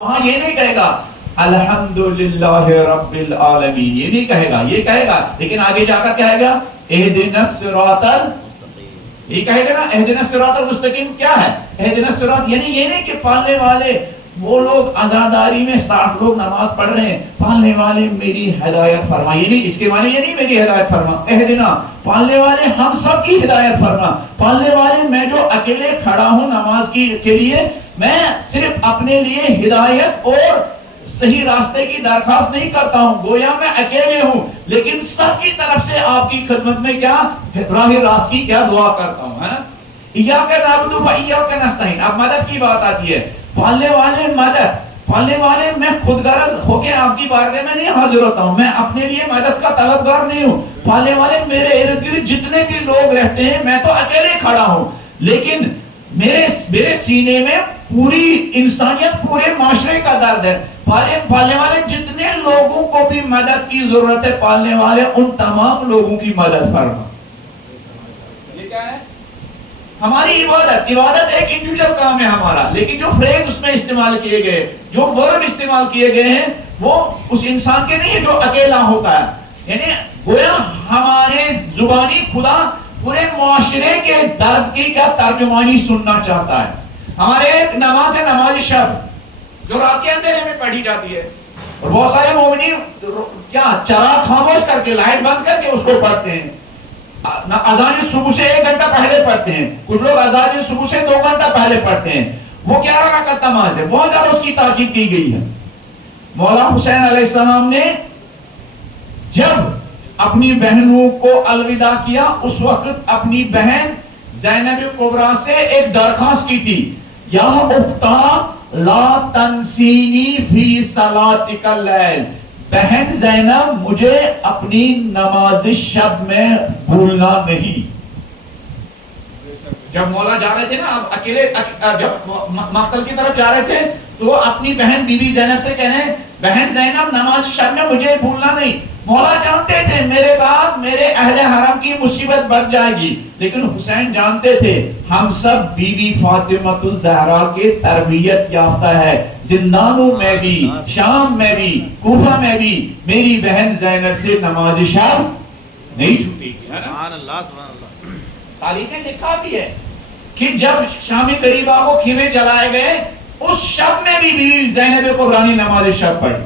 وہاں یہ نہیں کہے گا الحمدللہ رب العالمین، یہ نہیں کہے گا، یہ کہے گا لیکن آگے جا کر کہے گا اہدنا الصراط، یہ کہے گا نا اہدنا الصراط المستقیم. کیا ہے اہدنا الصراط؟ یعنی یہ نہیں کہ پالنے والے وہ لوگ عزاداری میں 60 لوگ نماز پڑھ رہے ہیں، پالنے والے میری ہدایت فرما، یہ نہیں، اس کے معنی یہ نہیں میری ہدایت فرما. اہدنا پالنے والے ہم سب کی ہدایت فرما، پالنے والے میں جو اکیلے کھڑا ہوں نماز کے لیے، میں صرف اپنے لیے ہدایت اور صحیح راستے کی درخواست نہیں کرتا ہوں، گویا میں اکیلے ہوں لیکن سب کی طرف سے آپ کی خدمت میں کیا راہ راست کی کیا دعا کرتا ہوں، ہے نا. ایاک نعبد و ایاک نستعین. اب مدد کی بات آتی ہے، پالنے والے مدد، پالنے والے میں خود غرض ہو کے آپ کی بارگاہ میں نہیں حاضر ہوتا ہوں، میں اپنے لیے مدد کا طلبگار نہیں ہوں. پالنے والے میرے ارد گرد جتنے بھی لوگ رہتے ہیں میں تو اکیلے کھڑا ہوں لیکن میرے سینے میں پوری انسانیت، پورے معاشرے کا درد ہے. پالنے والے جتنے لوگوں کو بھی مدد کی ضرورت ہے، پالنے والے ان تمام لوگوں کی مدد فرما. یہ کیا ہے؟ ہماری عبادت ایک انڈیویجل کام ہے ہمارا، لیکن جو فریز اس میں استعمال کیے گئے، جو ورب استعمال کیے گئے ہیں، وہ اس انسان کے نہیں ہے جو اکیلا ہوتا ہے. یعنی گویا ہمارے زبانی خدا پورے معاشرے کے درد کی کیا ترجمانی سننا چاہتا ہے. ہمارے ایک نماز ہے، نماز شب، جو رات کے اندھیرے میں پڑھی جاتی ہے، اور بہت سارے مومنین کیا چراغ خاموش کر کے، لائٹ بند کر کے اس کو پڑھتے ہیں. اذان صبح سے 1 گھنٹہ پہلے پڑھتے ہیں، کچھ لوگ اذان صبح سے 2 گھنٹہ پہلے پڑھتے ہیں. وہ 11 رکعت نماز ہے، بہت زیادہ اس کی تاکید کی گئی ہے. مولا حسین علیہ السلام نے جب اپنی بہنوں کو الوداع کیا، اس وقت اپنی بہن زینب کبریٰ سے ایک درخواست کی تھی، یا اختہ لا تنسینی فی صلاتک اللیل، بہن زینب مجھے اپنی نماز شب میں بھولنا نہیں. جب مولا جا رہے تھے نا، اب اکیلے جب مقتل کی طرف جا رہے تھے تو اپنی بہن بی بی زینب سے کہنے، بہن زینب نماز شب میں مجھے بھولنا نہیں. مولا جانتے تھے میرے بعد میرے اہل حرم کی مصیبت بڑھ جائے گی، لیکن حسین جانتے تھے ہم سب بی بی فاطمہ الزہرا کے تربیت یافتہ ہے. زندانوں میں بھی، شام میں بھی، کوفہ میں بھی میری بہن زینب سے نماز شب نہیں چھوٹی. سبحان اللہ، سبحان اللہ. تاریخ میں لکھا بھی ہے کہ جب شام قریبہ کو خیمے جلائے گئے، اس شب میں بھی بی بی زینب کبریٰ نے نماز شب پڑھی.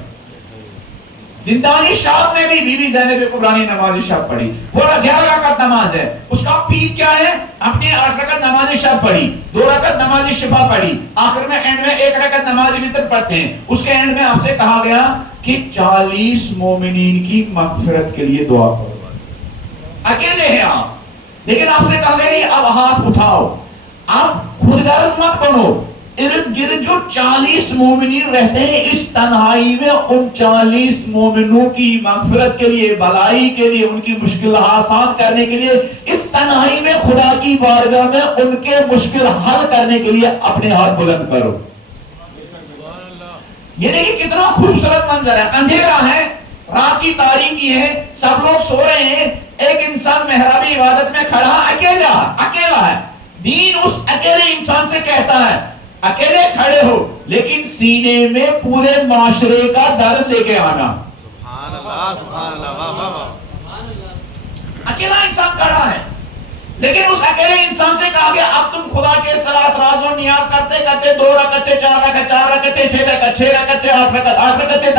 زندانی شام میں بھی بی بی زینب کبریٰ نے نماز شب پڑھی. پورا 11 رکعت نماز ہے، اس کا پیک کیا ہے؟ اپنے 8 رکعت نماز شب پڑھی، 2 رکعت نماز شفا پڑھی، آخر میں اینڈ میں 1 رکعت نماز وتر پڑھتے ہیں. اس کے اینڈ میں آپ سے کہا گیا کہ 40 مومنین کی مغفرت کے لیے دعا کرو. اکیلے ہیں آپ، لیکن آپ سے کہا گیا اب ہاتھ اٹھاؤ، آپ خود غرض مت بنو. ارد گرد جو 40 مومنین رہتے ہیں، اس تنہائی میں ان 40 مومنوں کی مغفرت کے لیے، بھلائی کے لیے، ان کی مشکل آسان کرنے کے لیے، اس تنہائی میں خدا کی بارگاہ میں ان کے مشکل حل کرنے کے لیے اپنے ہاتھ بلند کرو. یہ دیکھیں کتنا خوبصورت منظر ہے. اندھیرا ہے، رات کی تاریکی ہے، سب لوگ سو رہے ہیں، ایک انسان محراب عبادت میں کھڑا اکیلا ہے. دین اس اکیلے انسان سے کہتا ہے اکیلے کھڑے ہو لیکن سینے میں پورے معاشرے کا درد لے کے آنا. سبحان اللہ، سبحان اللہ، واہ واہ واہ. اکیلا انسان کھڑا ہے لیکن اس اکیلے انسان سے کہا گیا اب تم خدا کے صلاۃ راز و نیاز کرتے کرتے 2 رکعت سے 4 رکعت، 4 رکعت سے 6 رکعت، 6 رکعت سے 8 رکعت، 8 رکعت سے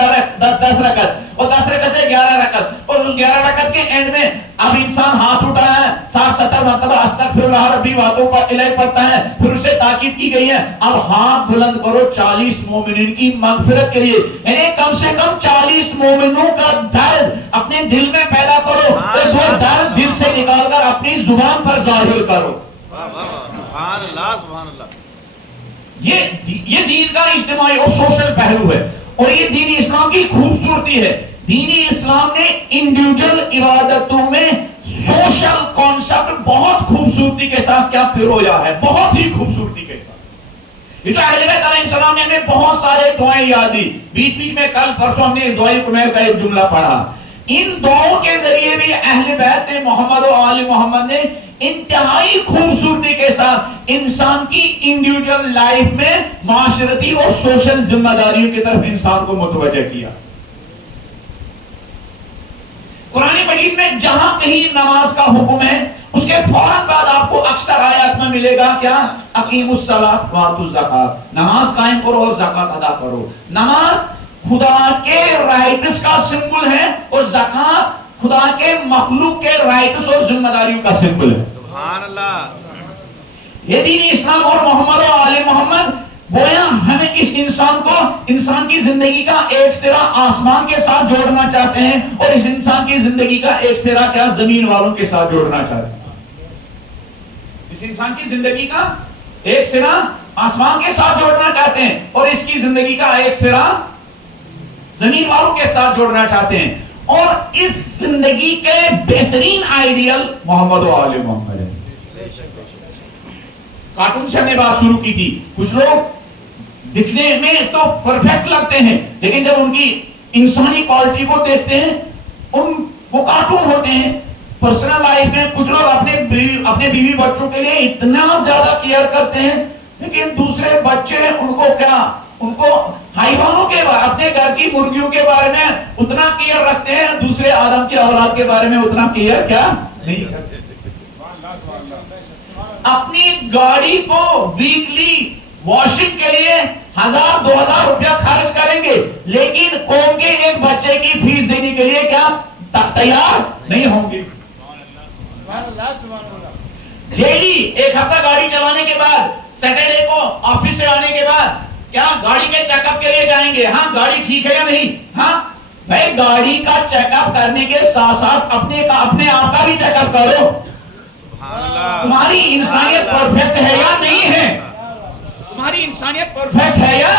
10 رکعت، اور 10 رکعت سے 11 رکعت، اور اس 11 رکعت کے اینڈ میں اب انسان ہاتھ اٹھایا ہے، 60-70 مرتبہ استغفر اللہ ربی واتوب الیہ پڑھتا ہے، پھر اس سے تاکید کی گئی ہے اب ہاتھ بلند کرو 40 مومنین کی مغفرت کے لیے. یعنی کم سے کم 40 مومنوں کا درد اپنے دل میں پیدا کرو اور وہ درد دل سے نکال کر اپنی زبان پر ظاہر کرو. سبحان اللہ، سبحان اللہ. یہ دین کا اجتماعی اور سوشل پہلو ہے، اور یہ دین اسلام کی خوبصورتی ہے. دینی اسلام نے انڈیویجل عبادتوں میں سوشل کانسیپٹ بہت خوبصورتی کے ساتھ کیا پرویا ہے، بہت ہی خوبصورتی کے ساتھ. یہ جو اہل بیت علیہ السلام نے ہمیں بہت سارے دعائیں یاد دی، بیچ میں کل پرسوں ہم نے اس دعائیں کو میں کا ایک جملہ پڑھا. ان دعاؤں کے ذریعے بھی اہل بیت محمد و آل محمد نے انتہائی خوبصورتی کے ساتھ انسان کی انڈیویجول لائف میں معاشرتی اور سوشل ذمہ داریوں کی طرف انسان کو متوجہ کیا. قرآن مجید میں جہاں کہیں نماز کا حکم ہے اس کے فوراً بعد آپ کو اکثر آیات میں ملے گا کیا؟ اقیموا الصلاۃ وآتوا الزکاۃ، نماز قائم کرو اور زکات ادا کرو. نماز خدا کے رائٹس کا سمبل ہے اور زکات خدا کے مخلوق کے رائٹس اور ذمہ داریوں کا سمبل ہے. سبحان اللہ. یہ دین اسلام اور محمد و آل محمد گویا ہمیں اس انسان کو انسان کی زندگی کا ایک سرا آسمان کے ساتھ جوڑنا چاہتے ہیں اور اس انسان کی زندگی کا ایک سرا کیا زمین والوں کے ساتھ جوڑنا چاہتے ہیں. اس انسان کی زندگی کا ایک سرا آسمان کے ساتھ جوڑنا چاہتے ہیں اور اس کی زندگی کا ایک سرا زمین والوں کے ساتھ جوڑنا چاہتے ہیں. اور اس زندگی کے بہترین آئیڈیل محمد و آل محمد ہے. کارٹون سے ہم نے بات شروع کی تھی. کچھ لوگ دکھنے میں تو پرفیکٹ لگتے ہیں لیکن جب ان کی انسانی کوالٹی کو دیکھتے ہیں وہ کارٹون ہوتے ہیں. پرسنل لائف میں کچھ لوگ اپنے بیوی بچوں کے لیے اتنا زیادہ کیئر کرتے ہیں لیکن دوسرے بچے ان کو حیوانوں کے بارے اپنے گھر کی مرغیوں کے بارے میں اتنا کیئر رکھتے ہیں, دوسرے آدم کی اولاد کے بارے میں اتنا کیئر کیا نہیں کرتے. اپنی گاڑی کو ویکلی واشنگ کے لیے 1000-2000 روپیہ خرچ کریں گے لیکن قوم کے ایک بچے کی فیس دینے کے لیے کیا تیار نہیں ہوں گے. ڈیلی ایک ہفتہ گاڑی چلانے کے بعد سیٹرڈے کو آفس سے آنے کے بعد کیا گاڑی کے چیک اپ کے لیے جائیں گے. ہاں گاڑی ٹھیک ہے یا نہیں. ہاں بھائی گاڑی کا چیک اپ کرنے کے ساتھ ساتھ اپنے آپ کا بھی چیک اپ کرو. تمہاری انسانیت پرفیکٹ ہے یا نہیں ہے؟ تمہاری انسانیت پرفیکٹ ہے یا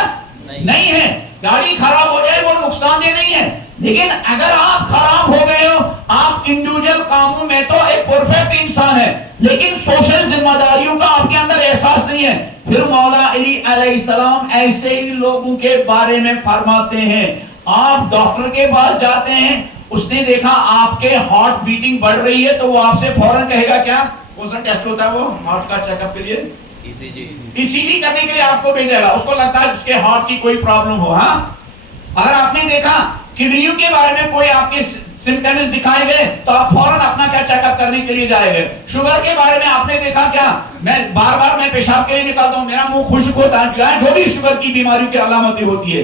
نہیں ہے؟ گاڑی خراب ہو جائے وہ نقصان دہ نہیں ہے لیکن اگر آپ خراب ہو گئے ہو آپ انڈیویجول کاموں میں تو ایک پرفیکٹ انسان ہے لیکن سوشل ذمہ داریوں کا آپ کے اندر احساس نہیں ہے. پھر مولا علی علیہ السلام ایسے ہی لوگوں کے بارے میں فرماتے ہیں. آپ ڈاکٹر کے پاس جاتے ہیں, اس نے دیکھا آپ کے ہارٹ بیٹنگ بڑھ رہی ہے تو وہ آپ سے فوراً کہے گا کیا کون سا ٹیسٹ ہوتا ہے وہ ہارٹ کا چیک اپ کے لیے ای سی جی کرنے کے لیے آپ کو بھیجے گا. اس کو لگتا ہے اس کے ہارٹ کی کوئی پرابلم ہو. ہاں اگر آپ نے دیکھا کڈنیوں کے بارے میں کوئی آپ کے سمپٹمز دکھائے گئے تو آپ فوراً اپنا کیا چیک اپ کرنے کے لیے جائیں گے. شوگر کے بارے میں آپ نے دیکھا کیا میں بار میں پیشاب کے لیے نکلتا ہوں میرا منہ خشک ہوتا ہے جو بھی شوگر کی بیماریوں کی علامتیں ہوتی ہے.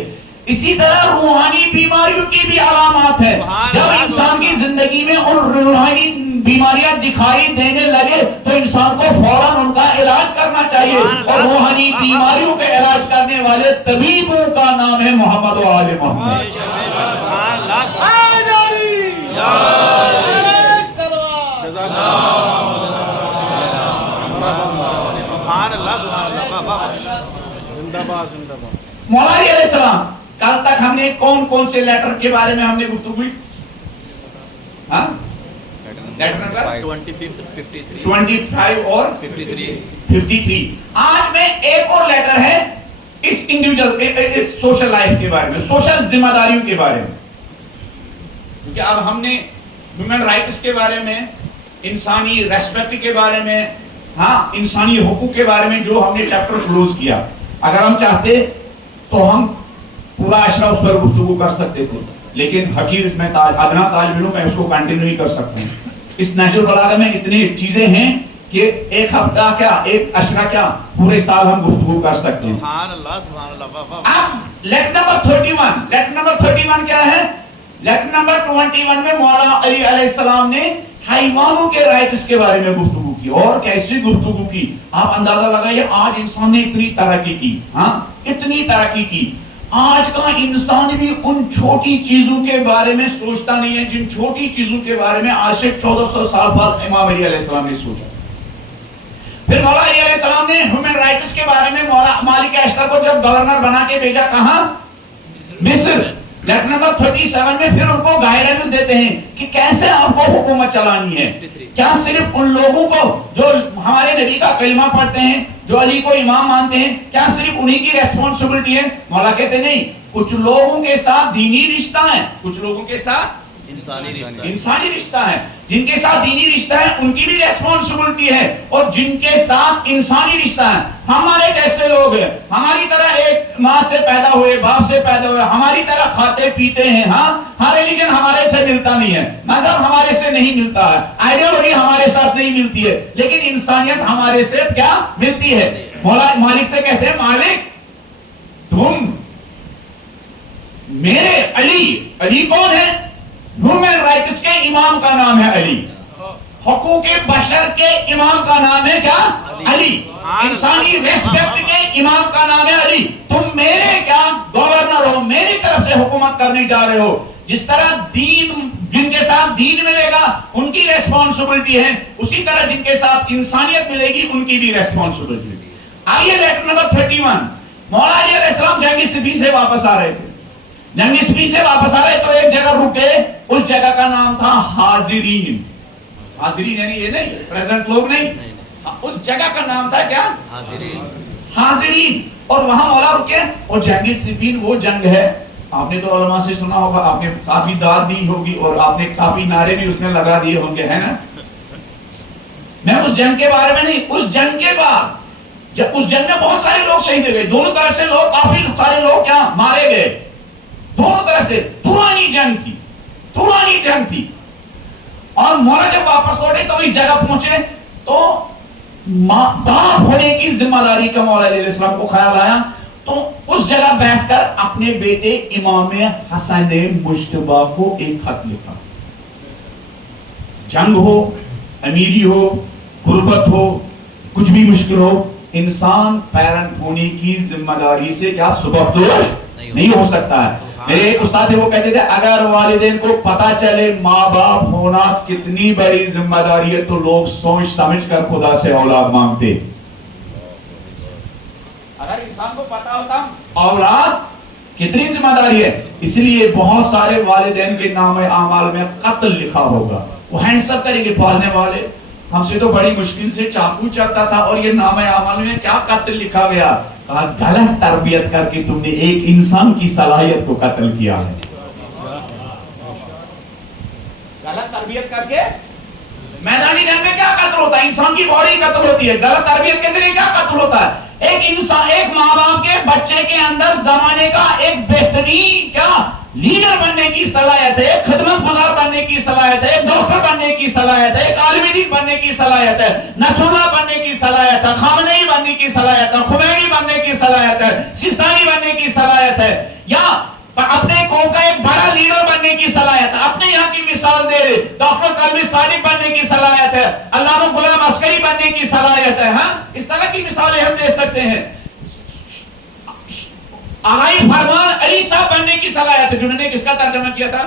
اسی طرح روحانی بیماریوں کی بھی علامات ہے. جب انسان کی زندگی میں ان روحانی بیماریاں دکھائی دینے لگے تو انسان کو فوراً ان کا علاج کرنا چاہیے اور روحانی بیماریوں کے علاج کرنے والے طبیبوں کا نام ہے محمد و آل محمد. مولا علی علیہ السلام کل تک ہم نے کون سے لیٹر کے بارے میں ہم نے گفتگو کی؟ ہاں لیٹر نمبر 25 اور 53. آج میں ایک اور لیٹر ہے اس انڈیویجول اس سوشل لائف کے بارے میں, سوشل ذمہ داریوں کے بارے میں. کیونکہ اب ہم نے ہیومن رائٹس کے بارے میں, انسانی ریسپیکٹ کے بارے میں, ہاں انسانی حقوق کے بارے میں جو ہم نے چیپٹر کلوز کیا. اگر ہم چاہتے تو ہم پورا اشرا اس پر گفتگو کر سکتے تھے لیکن حقیر میں ادنا طالب علم میں اس کو کنٹینیو نہیں کر سکتے ہیں. اس نہج البلاغہ میں اتنی چیزیں ہیں کہ ایک ہفتہ کیا ایک اشرا کیا پورے سال ہم گفتگو کر سکتے ہیں. سبحان اللہ سبحان اللہ. اب لیٹر نمبر 31 کیا ہے؟ لیٹر نمبر 21 میں مولا علی علیہ السلام نے حیوانوں کے رائٹس کے بارے میں گفتگو کی. اور کیسی گفتگو کی آپ اندازہ لگائیے. آج انسان نے اتنی ترقی کی, ہاں اتنی ترقی کی, آج کا انسان بھی ان چھوٹی چیزوں کے بارے میں سوچتا نہیں ہے جن چھوٹی چیزوں کے بارے میں آج سے 1400 سال بعد امام علی علیہ السلام نے سوچا. پھر مولا علی علیہ السلام نے ہیومن رائٹس کے بارے میں مولا مالک اشتر کو جب گورنر بنا کے بھیجا کہاں؟ مصر. لیٹر نمبر 37 میں پھر ان کو گائیڈنس دیتے ہیں کہ کیسے آپ کو حکومت چلانی ہے. کیا صرف ان لوگوں کو جو ہمارے نبی کا کلمہ پڑھتے ہیں, جو علی کو امام مانتے ہیں, کیا صرف انہی کی ریسپانسبلٹی ہے؟ مولا کہتے نہیں, کچھ لوگوں کے ساتھ دینی رشتہ ہے, کچھ لوگوں کے ساتھ انسانی رشتہ ہے. جن کے ساتھ دینی رشتہ ہے ان کی بھی ریسپانسبلٹی ہے, اور جن کے ساتھ انسانی رشتہ ہے. ہمارے جیسے لوگ ہیں, ہماری طرح ایک ماں سے پیدا ہوئے, باپ سے پیدا ہوئے, ہماری طرح کھاتے پیتے ہیں. ہاں, ہر ریلیجن ہمارے سے ملتا نہیں ہے, مذہب ہمارے سے نہیں ملتا ہے, آئیڈیالوجی ہمارے ساتھ نہیں ملتی ہے, لیکن انسانیت ہمارے سے کیا ملتی ہے. مولا مالک سے کہتے ہیں, مالک تم میرے علی کون ہے؟ ہیومن رائٹس کے امام کا نام ہے علی, حقوق بشر کے امام کا نام ہے کیا؟ علی. انسانی ریسپیکٹ کے امام کا نام ہے علی. تم میرے کیا گورنر ہو, میری طرف سے حکومت کرنے جا رہے ہو. جس طرح دین, جن کے ساتھ دین ملے گا ان کی ریسپانسبلٹی ہے, اسی طرح جن کے ساتھ انسانیت ملے گی ان کی بھی ریسپانسبلٹی. آئیے لیٹر نمبر 31. مولا علی علیہ السلام جنگی صفین سے واپس آ رہے تھے. جنگی صفین سے واپس آ رہے تو ایک جگہ رکے, اس جگہ کا نام تھا حاضرین. حاضرین یعنی یہ نہیں پریزنٹ لوگ نہیں, اس جگہ کا نام تھا کیا؟ حاضرین. اور وہاں مولا رکے, اور جنگی صفین وہ جنگ ہے, آپ نے تو علماء سے سنا ہوگا, آپ نے کافی داد دی ہوگی اور آپ نے کافی نعرے بھی اس میں لگا دیے ہوں گے, ہے نا. میں اس جنگ کے بارے میں نہیں, اس جنگ کے بعد جب اس جنگ میں بہت سارے لوگ شہید ہوئے, دونوں طرف سے لوگ, کافی سارے لوگ کیا مارے گئے, دونوں طرف سے. پرانی جنگ تھی. اور مولا جب واپس لوٹے تو اس جگہ پہنچے تو باپ ہونے کی ذمہ داری کا مولا علیہ السلام کو خیال آیا, تو اس جگہ بیٹھ کر اپنے بیٹے امام حسن مجتبی کو ایک خط لکھا. جنگ ہو, امیری ہو, غربت ہو, کچھ بھی مشکل ہو, انسان پیرنٹ ہونے کی ذمہ داری سے کیا سبکدوش نہیں ہو سکتا ہے. میرے ایک استاد تھے, وہ کہتے تھے اگر والدین کو پتا چلے ماں باپ ہونا کتنی بڑی ذمہ داری ہے تو لوگ سوچ سمجھ کر خدا سے اولاد مانگتے. اگر انسان کو پتا ہوتا اولاد کتنی ذمہ داری ہے, اس لیے بہت سارے والدین کے نام اعمال میں قتل لکھا ہوگا. وہ ہینڈس اپ کریں گے, پالنے والے ہم سے تو بڑی مشکل سے چاقو چلتا تھا اور یہ نام اعمال میں کیا قتل لکھا گیا. کہا غلط تربیت کر کے تم نے ایک انسان کی صلاحیت کو قتل کیا ہے. غلط تربیت کر کے میدانی جنگ میں کیا قتل ہوتا ہے؟ انسان کی باڈی قتل ہوتی ہے. غلط تربیت کے ذریعے کیا قتل ہوتا ہے؟ ایک انسان, ایک ماں باپ کے بچے کے اندر زمانے کا ایک بہترین کیا لیڈر بننے کی صلاحیت ہے, ایک خدمت گزار بننے کی صلاحیت ہے, ایک ڈاکٹر بننے کی صلاحیت ہے, ایک عالم دین بننے کی صلاحیت ہے, نصر اللہ بننے کی صلاحیت ہے, خامنئی بننے کی صلاحیت ہے, خمینی بننے کی صلاحیت ہے, سیستانی بننے کی صلاحیت ہے, یا اپنے قوم کا ایک بڑا لیڈر بننے کی صلاحیت ہے. اپنے یہاں کی مثال دے رہے, ڈاکٹر قلبی صادق بننے کی صلاحیت ہے, علامہ غلام عسکری بننے کی صلاحیت ہے. ہاں, اس طرح کی مثالیں ہم دے سکتے ہیں. آغائی فرمان علی صاحب بننے کی صلاحیت ہے, جنہوں نے کس کا ترجمہ کیا تھا؟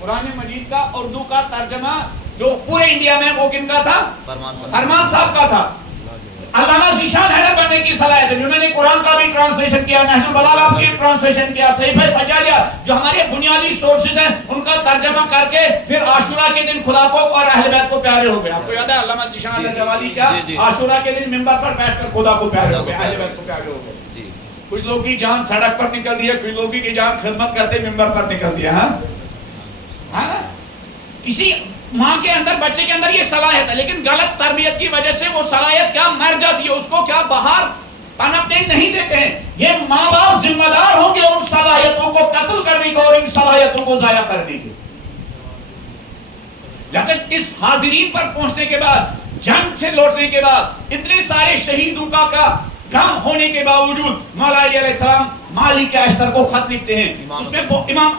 قرآن مجید کا اردو کا ترجمہ جو پورے انڈیا میں وہ کن کا تھا؟ فرمان صاحب کا تھا. علامہ ذیشان حیدر بننے کی صلاحیت ہے, جنہوں نے قرآن کا بھی ٹرانسلیشن کیا, نہج البلاغہ کی ٹرانسلیشن کیا, صحیفہ سجادیہ جو ہمارے بنیادی سورسز ہیں ان کا ترجمہ کر کے پھر عاشورہ کے دن خدا کو اور اہل بیت کو پیارے ہو گئے. آپ کو یاد ہے علامہ ذیشان حیدر جوادی کیا عاشورہ کے دن منبر پر بیٹھ کر خدا کو پیارے ہو گئے, اہل بیت کو پیارے ہو گئے. کچھ لوگوں کی جان سڑک پر نکل دی ہے, کچھ لوگوں کی جان خدمت کرتے منبر پر نکل دی ہے. ہاں, کسی ماں کے اندر, بچے کے اندر یہ صلاحیت ہے, لیکن غلط تربیت کی وجہ سے وہ صلاحیت کیا مر جاتی ہے, اس کو کیا باہر پنپنے نہیں دیتے ہیں. یہ ماں باپ ذمہ دار ہوں گے ان صلاحیتوں کو قتل کرنے کو اور ان صلاحیتوں کو ضائع کرنے کے. جیسے اس حاضرین پر پہنچنے کے بعد, جنگ سے لوٹنے کے بعد, اتنے سارے شہیدوں کا غم ہونے کے باوجود مولا علی علیہ السلام مالک اشتر کو خط لکھتے ہیں. اس میں امام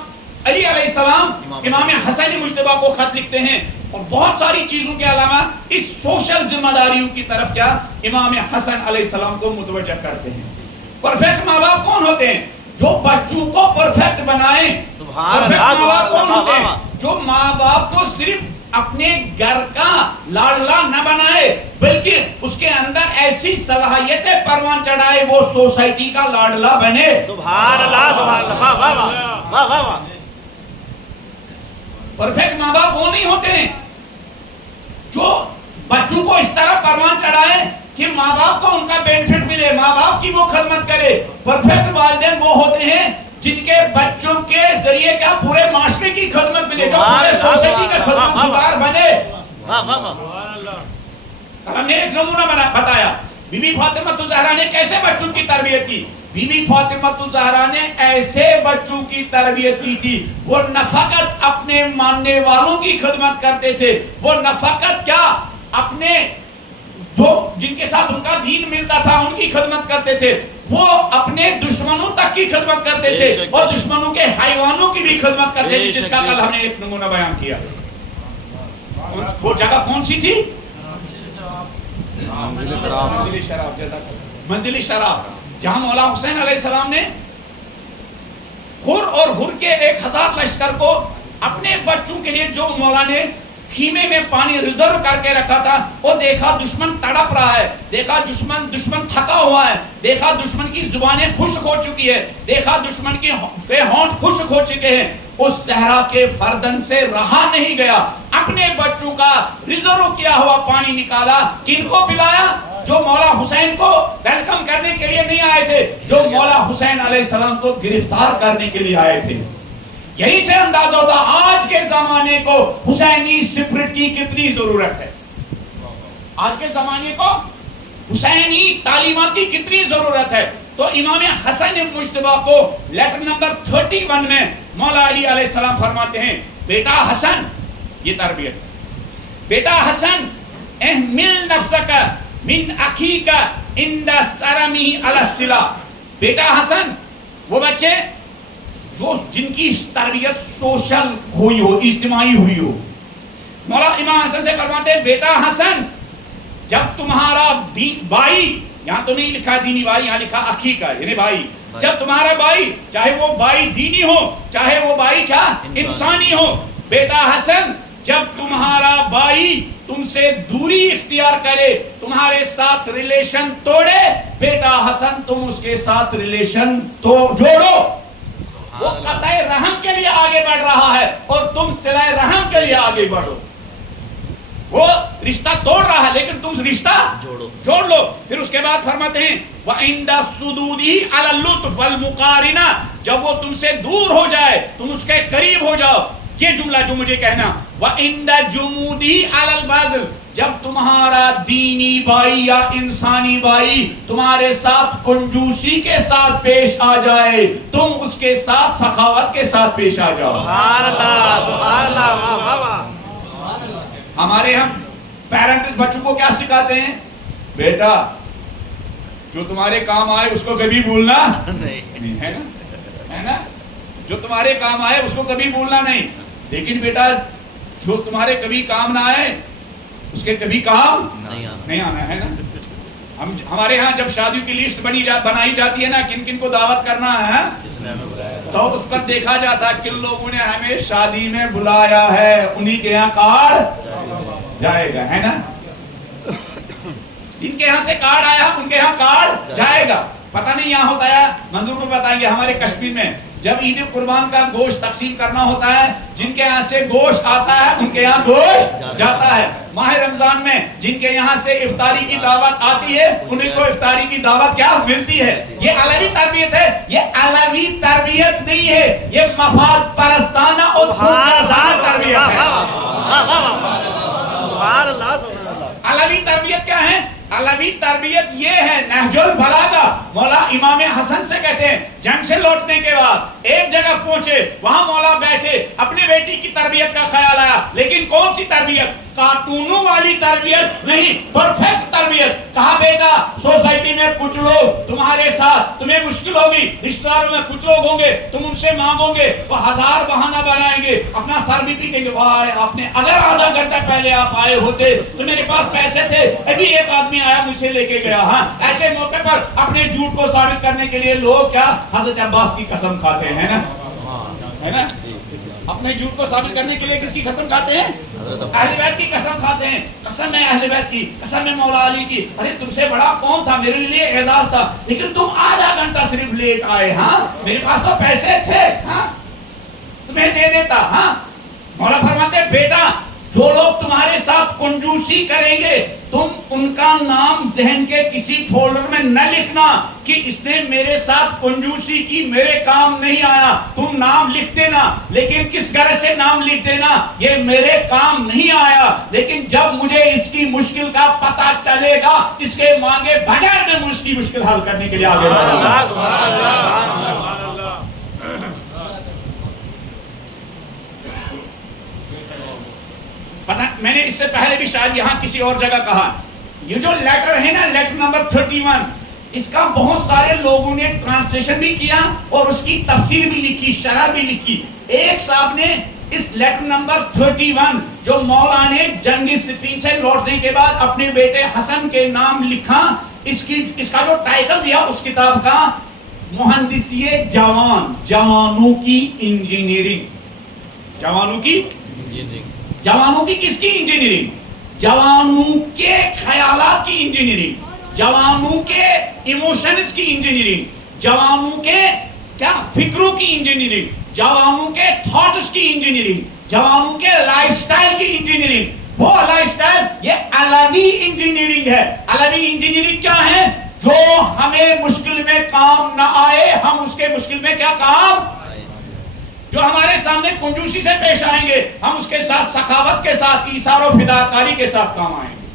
علی علیہ السلام امام حسن مجتبی کو خط لکھتے ہیں, اور بہت ساری چیزوں کے علاوہ اس سوشل ذمہ داریوں کی طرف کیا امام حسن علیہ السلام کو متوجہ کرتے ہیں. پرفیکٹ ماں باپ کون ہوتے ہیں؟ جو بچوں کو پرفیکٹ بنائیں. پرفیکٹ ماں باپ کون ہوتے ہیں؟ جو ماں باپ کو صرف اپنے گھر کا لاڈلا نہ بنائے بلکہ اس کے اندر ایسی صلاحیتیں پروان چڑھائے وہ سوسائٹی کا لاڈلا بنے. سبحان اللہ, سبحان اللہ, واہ واہ واہ واہ واہ. پرفیکٹ ماں باپ وہ نہیں ہوتے ہیں جو بچوں کو اس طرح پروان چڑھائے کہ ماں باپ کو ان کا بینیفٹ ملے, ماں باپ کی وہ خدمت کرے. پرفیکٹ والدین وہ ہوتے ہیں جن کے بچوں کے ذریعے کیا پورے معاشرے کی خدمت ملے, جو پورے سوسائٹی کا خدمت گزار بنے. ہم نے ایک نمونہ بتایا, بی بی فاطمہ الزہرا نے کیسے بچوں کی تربیت کی. بی بی فاطمہ الزہرا نے ایسے بچوں کی تربیت کی تھی, وہ نہ فقط اپنے ماننے والوں کی خدمت کرتے تھے, وہ نہ فقط کیا اپنے جو جن کے ساتھ ان کا دین ملتا تھا ان کی خدمت کرتے تھے, وہ اپنے دشمنوں تک کی خدمت کرتے تھے, اور دشمنوں کے حیوانوں کی بھی خدمت کرتے تھے, جس کا کل ہم نے ایک نمونہ بیان کیا. وہ جگہ کون سی تھی؟ منزل شراب, جہاں مولا حسین علیہ السلام نے ہر اور ہر کے 1000 لشکر کو اپنے بچوں کے لیے, جو مولا نے خیمے میں پانی ریزرو کر کے رکھا تھا, وہ دیکھا دشمن تڑپ رہا ہے, دیکھا دشمن تھکا ہوا ہے, دیکھا دشمن کی زبانیں خشک ہو چکی ہے, دیکھا دشمن کے ہونٹ خشک ہو چکے ہیں. اس زہرا کے فردن سے رہا نہیں گیا, اپنے بچوں کا ریزرو کیا ہوا پانی نکالا. کن کو پلایا؟ جو مولا حسین کو ویلکم کرنے کے لیے نہیں آئے تھے, جو مولا حسین علیہ السلام کو گرفتار کرنے کے لیے آئے تھے. یہی سے اندازہ ہوتا آج کے زمانے کو حسینی سپرٹ کی کتنی ضرورت ہے, آج کے زمانے کو حسینی تعلیمات کی کتنی ضرورت ہے. تو امام حسن مجتبی کو لیٹر نمبر 31 میں مولا علی علیہ السلام فرماتے ہیں, بیٹا حسن, یہ تربیت, بیٹا حسن احمل نفسک من اخیک عند سرمی علی الصلہ. بیٹا حسن, وہ بچے جو جن کی تربیت سوشل ہوئی ہو, اجتماعی ہوئی ہو, مولا امام حسن سے فرماتے ہیں, بیٹا حسن جب تمہارا بھائی, یہاں تو نہیں لکھا دینی بھائی, یہاں لکھا اخی کا یعنی بھائی, جب تمہارا بھائی, چاہے وہ بھائی دینی ہو چاہے وہ بھائی کیا انسانی ہو, بیٹا حسن جب تمہارا بھائی تم سے دوری اختیار کرے, تمہارے ساتھ ریلیشن توڑے, بیٹا حسن تم اس کے ساتھ ریلیشن تو جوڑو. وہ قطع رحم کے لیے آگے بڑھ رہا ہے اور تم صلہ رحم کے لیے آگے بڑھو. وہ رشتہ توڑ رہا ہے لیکن تم رشتہ جوڑ لو. پھر اس کے بعد فرماتے ہیں وَعِنْدَ صُدُودِهِ عَلَى اللُّطْفِ وَالْمُقَارِنَةِ, جب وہ تم سے دور ہو جائے تم اس کے قریب ہو جاؤ. یہ جملہ جو مجھے کہنا, وَعِنْدَ جُمُودِهِ عَلَى الْبَذْلِ, جب تمہارا دینی بھائی یا انسانی بھائی تمہارے ساتھ کنجوسی کے ساتھ پیش آ جائے, تم اس کے ساتھ سخاوت کے ساتھ پیش آ جاؤ. سبحان اللہ, سبحان اللہ, واہ واہ واہ. ہمارے ہم پیرنٹس بچوں کو کیا سکھاتے ہیں, بیٹا جو تمہارے کام آئے اس کو کبھی بھولنا نہیں, ہے نا, جو تمہارے کام آئے اس کو کبھی بھولنا نہیں. لیکن بیٹا جو تمہارے کبھی کام نہ آئے اس کے کبھی کام نہیں آنا, ہے نا. ہمارے ہاں جب شادیوں کی لسٹ بنائی جاتی ہے نا, کن کن کو دعوت کرنا ہے, تو اس پر دیکھا جاتا کن لوگوں نے ہمیں شادی میں بلایا ہے, انہی کے یہاں کارڈ جائے گا, ہے نا. جن کے یہاں سے کارڈ آیا ان کے یہاں کارڈ جائے گا. پتہ نہیں یہاں ہوتا ہے, منظور کو بتائیں گے, ہمارے کشمیر میں جب عید قربان کا گوشت تقسیم کرنا ہوتا ہے, جن کے یہاں سے گوشت آتا ہے ان کے یہاں گوشت جاتا ہے. ماہ رمضان میں جن کے یہاں سے افطاری کی دعوت آتی ہے انہیں کو افطاری کی دعوت کیا ملتی ہے. یہ علوی تربیت ہے, یہ علوی تربیت نہیں ہے, یہ مفاد پرستانہ اور تربیت ہے. علوی تربیت کیا ہے؟ علوی تربیت یہ ہے, نہج البلاغہ مولا امام حسن سے کہتے ہیں, جنگ سے لوٹنے کے بعد ایک جگہ پہنچے, وہاں مولا بیٹھے, اپنی بیٹی کی تربیت کا خیال آیا, لیکن کون سی تربیت, کارٹونوں والی تربیت نہیں, پرفیکٹ تربیت. کہا بیٹا سوسائٹی میں کچھ لوگ تمہارے ساتھ, تمہیں مشکل ہوگی, رشتہ داروں میں کچھ لوگ ہوں گے, تم ان سے مانگو گے, وہ 1000 بہانہ بنائیں گے, اپنا سر بھی پیٹیں گے, واہ آپ نے اگر آدھا گھنٹہ پہلے آپ آئے ہوتے تو میرے پاس پیسے تھے, ابھی ایک آدمی آیا مجھ سے لے کے گیا. ہاں, ایسے موقع پر اپنے جھوٹ کو ثابت کرنے کے لیے لوگ کیا حضرت عباس کی قسم کھاتے ہیں, ہے نا. اپنے جھوٹ کو ثابت کرنے کے لیے کس کی قسم کھاتے ہیں؟ اہل بیت کی قسم کھاتے ہیں. قسم ہے اہل بیت کی, قسم ہے مولا علی کی, ارے تم سے بڑا کون تھا, میرے لیے اعزاز تھا, لیکن تم آدھا گھنٹہ صرف لیٹ آئے. ہاں, میرے پاس تو پیسے تھے, ہاں تمہیں دے دیتا. ہاں, مولا فرماتے بیٹا جو لوگ تمہارے ساتھ کنجوسی کریں گے تم ان کا نام ذہن کے کسی فولڈر میں نہ لکھنا کہ اس نے میرے ساتھ کنجوسی کی، میرے کام نہیں آیا. تم نام لکھ دینا، لیکن کس غرض سے نام لکھ دینا؟ یہ میرے کام نہیں آیا، لیکن جب مجھے اس کی مشکل کا پتہ چلے گا اس کے مانگے بغیر میں اس کی مشکل حل کرنے کے لیے آگے بڑھوں گا. پتہ میں نے اس سے پہلے بھی شاید یہاں کسی اور جگہ کہا، یہ جو لیٹر ہے نا، لیٹر نمبر 31، اس کا بہت سارے لوگوں نے ٹرانسلیشن بھی کیا اور اس کی تفسیر بھی لکھی، شرح بھی لکھی. ایک صاحب نے اس لیٹر نمبر 31 جو مولا نے جنگی صفین سے لوٹنے کے بعد اپنے بیٹے حسن کے نام لکھا، اس کا جو ٹائٹل دیا اس کتاب کا، مہندسی جوان، جوانوں کی انجینئرنگ. جوانوں کی جوانوں کی کس کی انجینئرنگ؟ جوانوں کے خیالات کی انجینئرنگ، جوانوں کے ایموشنز کی انجینئرنگ، جوانوں کے کیا فکروں کی انجینئرنگ، جوانوں کے تھاٹس کی انجینئرنگ، جوانوں کے لائف سٹائل کی انجینئرنگ. وہ لائف سٹائل یہ علوی انجینئرنگ ہے. علوی انجینئرنگ کیا ہے؟ جو ہمیں مشکل میں کام نہ آئے ہم اس کے مشکل میں کیا کام، جو ہمارے سامنے کنجوسی سے پیش آئیں گے ہم اس کے ساتھ سخاوت کے ساتھ، ایثار و فداکاری کے ساتھ کام آئیں گے.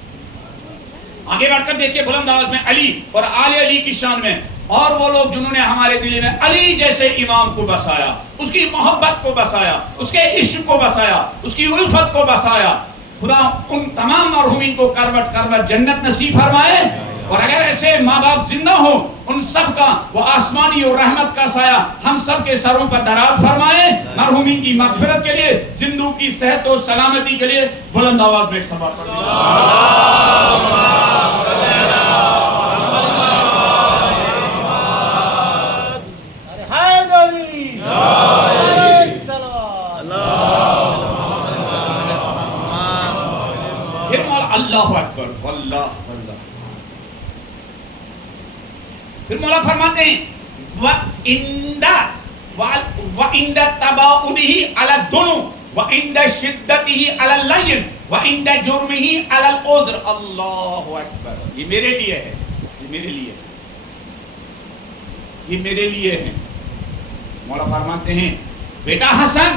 آگے بڑھ کر دیکھیے بلند آواز میں علی اور آل علی کی شان میں، اور وہ لوگ جنہوں نے ہمارے دل میں علی جیسے امام کو بسایا، اس کی محبت کو بسایا، اس کے عشق کو بسایا، اس کی الفت کو بسایا. خدا ان تمام مرحومین کو کروٹ کروٹ جنت نصیب فرمائے، اور اگر ایسے ماں باپ زندہ ہوں ان سب کا وہ آسمانی اور رحمت کا سایہ ہم سب کے سروں پر دراز فرمائے. مرحومین کی مغفرت کے لیے، زندوں کی صحت و سلامتی کے لیے بلند آواز میں ایک سماعت پڑھ اللہ اکبر. واللہ پھر مولا فرماتے ہیں وَإِنْدَ تَبَاؤُدِهِ عَلَى الدُّنُ وَإِنْدَ شِدَّتِهِ عَلَى اللَّيِّنِ وَإِنْدَ جُرْمِهِ عَلَى الْعُذْرِ. اللہ اکبر. یہ میرے لیے ہے، یہ میرے لیے، یہ میرے لیے ہے. مولا فرماتے ہیں بیٹا حسن،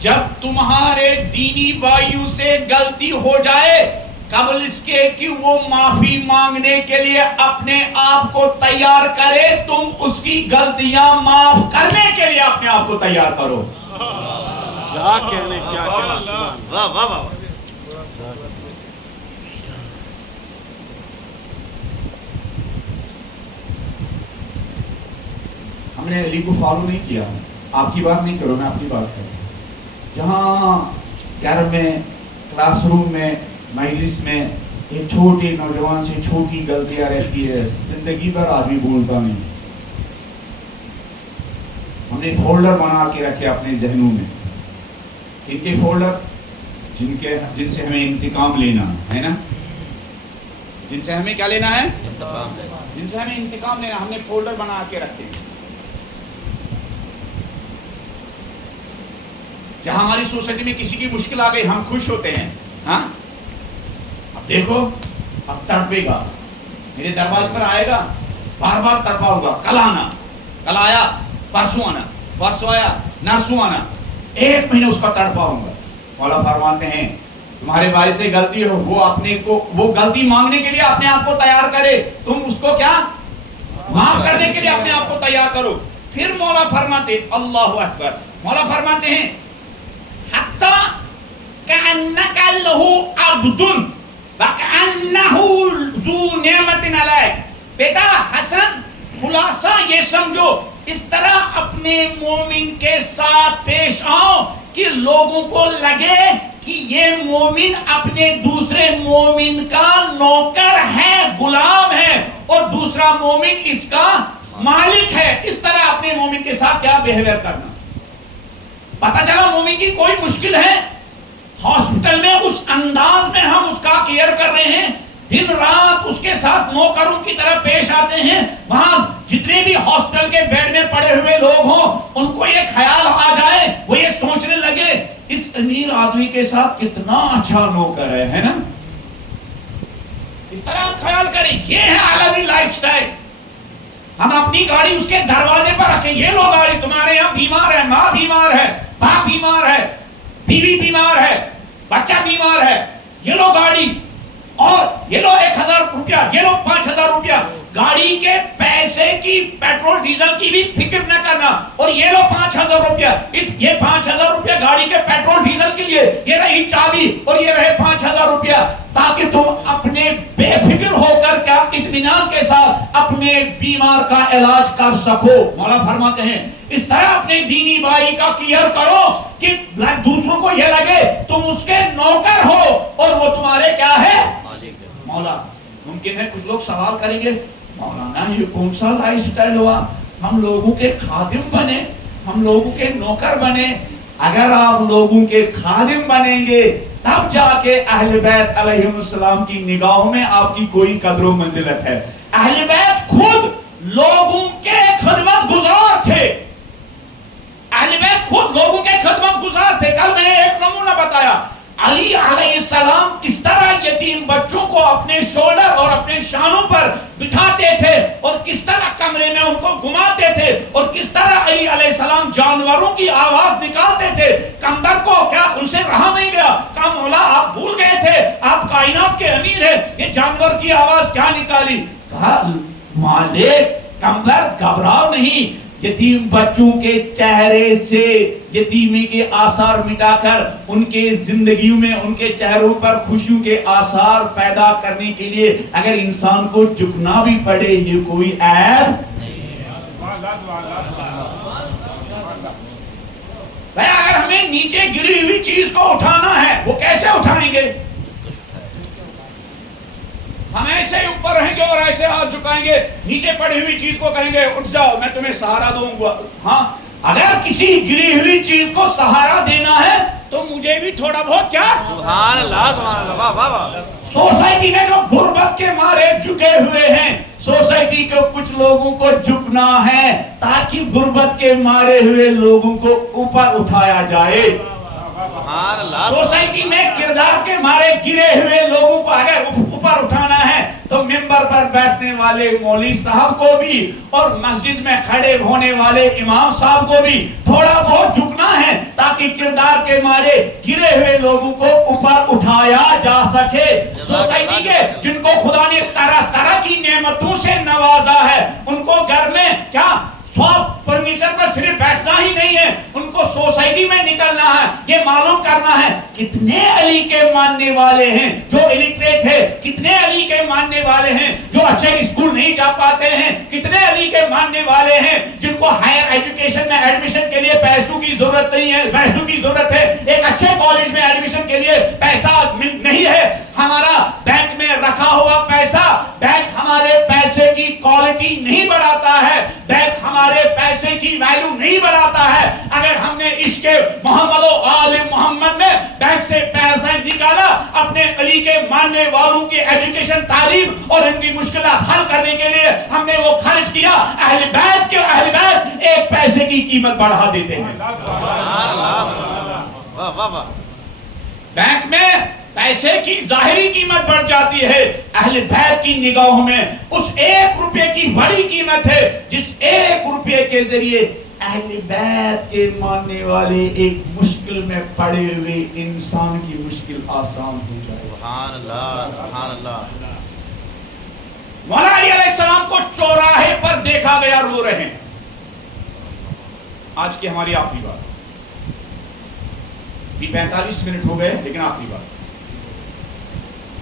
جب تمہارے دینی بھائیوں سے غلطی ہو جائے قبل اس کے کہ وہ معافی مانگنے کے لیے اپنے آپ کو تیار کرے، تم اس کی غلطیاں معاف کرنے کے لیے اپنے آپ کو تیار کرو. کیا کہنے، کیا کہنا. واہ واہ واہ. ہم نے علی کو فالو نہیں کیا. آپ کی بات نہیں کرو، میں اپنی بات کروں. جہاں گھر میں، کلاس روم میں، مجلس میں ایک چھوٹے نوجوان سے چھوٹی غلطیاں رہتی ہے، زندگی بھر آدمی بھولتا نہیں. ہم نے فولڈر بنا کے رکھے اپنے ذہنوں میں، ان کے فولڈر جن سے ہمیں انتقام لینا ہے نا، جن سے ہمیں کیا لینا ہے، جن سے ہمیں انتقام لینا. ہم نے فولڈر بنا کے رکھے. جہاں ہماری سوسائٹی میں کسی کی مشکل آ گئی ہم خوش ہوتے ہیں. ہاں اب دیکھو، اب تڑپے گا، میرے دروازے پر آئے گا، بار بار تڑپاؤں گا. کل آنا، کل آیا، پرسوں آنا، پرسوں آیا، نرسوں آنا، 1 مہینہ اس کا تڑپاؤں گا. مولا فرماتے ہیں تمہارے بھائی سے غلطی ہو، وہ غلطی مانگنے کے لیے اپنے آپ کو تیار کرے، تم اس کو کیا معاف کرنے کے لیے اپنے آپ کو تیار کرو. پھر مولا فرماتے، اللہ اکبر، مولا فرماتے ہیں حتی کأنک لہو عبد وکأنہ ذو نعمت علیک. بیٹا حسن، خلاصہ یہ سمجھو، اس طرح اپنے مومن کے ساتھ پیش آؤ کہ لوگوں کو لگے کہ یہ مومن اپنے دوسرے مومن کا نوکر ہے، غلام ہے، اور دوسرا مومن اس کا مالک ہے. اس طرح اپنے مومن کے ساتھ کیا بہیویئر کرنا. پتہ چلا مومن کی کوئی مشکل ہے، ہاسپٹل میں اس انداز میں ہم اس کا کیئر کر رہے ہیں، دن رات اس کے ساتھ نوکروں کی طرح پیش آتے ہیں. وہاں جتنے بھی ہاسپٹل کے بیڈ میں پڑے ہوئے لوگ ہوں ان کو یہ خیال آ جائے، وہ یہ سوچنے لگے اس امیر آدمی آدمی کے ساتھ کتنا اچھا نوکر ہے نا. اس طرح ہم خیال کریں. یہ ہے عالمی لائف سٹائل. ہم اپنی گاڑی اس کے دروازے پر رکھیں. یہ لو گاڑی, تمہارے یہاں بیمار ہے, ماں بیمار ہے, باپ بیمار ہے, بیوی بیمار ہے, بچہ بیمار ہے, یہ لو گاڑی, اور یہ لو 1000 روپیہ, یہ لو 5000 روپیہ. گاڑی کے پیسے کی, پیٹرول ڈیزل کی بھی فکر نہ کرنا. اور یہ لو 5000 روپیہ, یہ 5000 روپیہ گاڑی کے پیٹرول ڈیزل کے لیے, یہ رہی چابی, اور یہ رہے 5000 روپیہ, تاکہ تم اپنے بے فکر ہو کر کیا اطمینان کے ساتھ اپنے بیمار کا علاج کر سکو. مولا فرماتے ہیں اس طرح اپنے دینی بھائی کا کیئر کرو کہ دوسروں کو یہ لگے تم اس کے نوکر ہو اور وہ تمہارے کیا ہے, مولا. ممکن ہے کچھ لوگ سوال کریں گے, مولانا یہ کون سا لائف سٹائل ہوا, ہم لوگوں کے خادم بنے, ہم لوگوں کے نوکر بنے. اگر آپ لوگوں کے خادم بنیں گے تب جا کے اہل بیت علیہ السلام کی نگاہوں میں آپ کی کوئی قدر و منزلت ہے. اہل بیت خود لوگوں کے خدمت گزار تھے. اہل بیت خود لوگوں کے خدمت گزار تھے. کل میں نے ایک نمونہ بتایا, علی علیہ السلام کس طرح یتیم بچوں کو اپنے شولڈر اور اپنے شانوں پر بٹھاتے تھے, اور کس طرح کمرے میں ان کو گھماتے تھے, اور کس طرح علی علیہ السلام جانوروں کی آواز نکالتے تھے. کمبر کو کیا ان سے رہا نہیں گیا, کہا مولا آپ بھول گئے تھے, آپ کائنات کے امیر ہیں, یہ جانور کی آواز کیا نکالی. کہا مالک کمبر گھبراؤ نہیں, یتیم بچوں کے چہرے سے یتیمی کے آثار مٹا کر ان کے زندگیوں میں ان کے چہروں پر خوشیوں کے آثار پیدا کرنے کے لیے اگر انسان کو جھکنا بھی پڑے یہ کوئی عیب نہیں ہے. بھائی اگر ہمیں نیچے گری ہوئی چیز کو اٹھانا ہے وہ کیسے اٹھائیں گے؟ ہم ایسے ہی اوپر رہیں گے اور ایسے ہاتھ جھکائیں گے, نیچے پڑی ہوئی چیز کو کہیں گے اٹھ جاؤ میں تمہیں سہارا دوں گا. ہاں اگر کسی گری ہوئی چیز کو سہارا دینا ہے تو مجھے بھی تھوڑا بہت کیا, سبحان اللہ, سبحان اللہ, واہ واہ واہ. سوسائٹی میں جو غربت کے مارے جھکے ہوئے ہیں, سوسائٹی کو کچھ لوگوں کو جھکنا ہے تاکہ غربت کے مارے ہوئے لوگوں کو اوپر اٹھایا جائے. سبحان اللہ. سوسائٹی میں کردار کے مارے گرے ہوئے لوگوں کو اگر اوپر اٹھانا ہے تو ممبر پر بیٹھنے والے مولوی صاحب کو بھی اور مسجد میں کھڑے ہونے والے امام صاحب کو بھی تھوڑا بہت جھکنا ہے تاکہ کردار کے مارے گرے ہوئے لوگوں کو اوپر اٹھایا جا سکے. سوسائٹی کے جن کو خدا نے طرح طرح کی نعمتوں سے نوازا ہے ان کو گھر میں کیا سافٹ فرنیچر پر صرف بیٹھنا ہی نہیں ہے, ان کو سوسائٹی میں نکلنا ہے, یہ معلوم کرنا ہے کتنے علی کے ماننے والے ہیں جو الٹریٹ ہے, کتنے علی کے ماننے والے ہیں جو اچھے اسکول نہیں جا پاتے ہیں, کتنے علی کے ماننے والے ہیں جن کو ہائر ایجوکیشن میں ایڈمیشن کے لیے پیسوں کی ضرورت نہیں ہے, پیسوں کی ضرورت ہے, ایک اچھے کالج میں ایڈمیشن کے لیے پیسہ نہیں ہے. ہمارا بینک میں رکھا ہوا پیسہ, بینک ہمارے پیسے کی کوالٹی نہیں بڑھاتا ہے, بینک ہمارے پیسے کی ویلیو نہیں بڑھاتا ہے. اگر ہم نے عشق محمد و آل محمد میں بینک سے پیسہ نکالا اپنے علی کے ماننے والوں کی ایجوکیشن, تعلیم اور ان کی مشکلات حل کرنے کے لیے ہم نے وہ خرچ کیا, اہل بیت کے اہل بیت ایک پیسے کی قیمت بڑھا دیتے ہیں. بینک میں پیسے کی ظاہری قیمت بڑھ جاتی ہے, اہل بیت کی نگاہوں میں اس 1 روپے کی بڑی قیمت ہے جس 1 روپے کے ذریعے اہل بیت کے ماننے والے ایک مشکل میں پڑے ہوئے انسان کی مشکل آسان ہو جائے. سبحان اللہ, سبحان اللہ. مولا علی علیہ السلام کو چوراہے پر دیکھا گیا رو رہے ہیں. آج کی ہماری آخری بات, 45 منٹ ہو گئے لیکن آخری بات.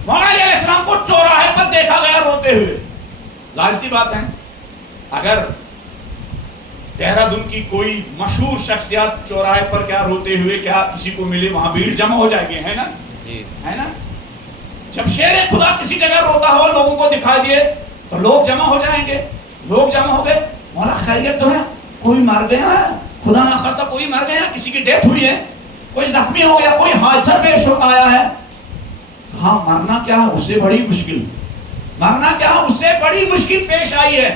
مولا علی علیہ السلام کو چوراہے پر دیکھا گیا روتے ہوئے. ظاہر سی بات ہے اگر دہرادون کی کوئی مشہور شخصیت چوراہے پر کیا روتے ہوئے کیا کسی کو ملے وہاں بھیڑ جمع ہو جائے گی, ہے نا, ہے نا. جب شیر خدا کسی جگہ روتا ہوا لوگوں کو دکھا دیے تو لوگ جمع ہو جائیں گے. لوگ جمع ہو گئے, مولا خیریت تو ہے, کوئی مر گیا ہے, خدا نہ خواستہ کوئی مر گیا, کسی کی ڈیتھ ہوئی ہے, کوئی زخمی ہو گیا, کوئی حادثہ پیش ہو آیا ہے. ہاں مرنا کیا اس سے بڑی مشکل, مرنا کیا اس سے بڑی مشکل پیش آئی ہے.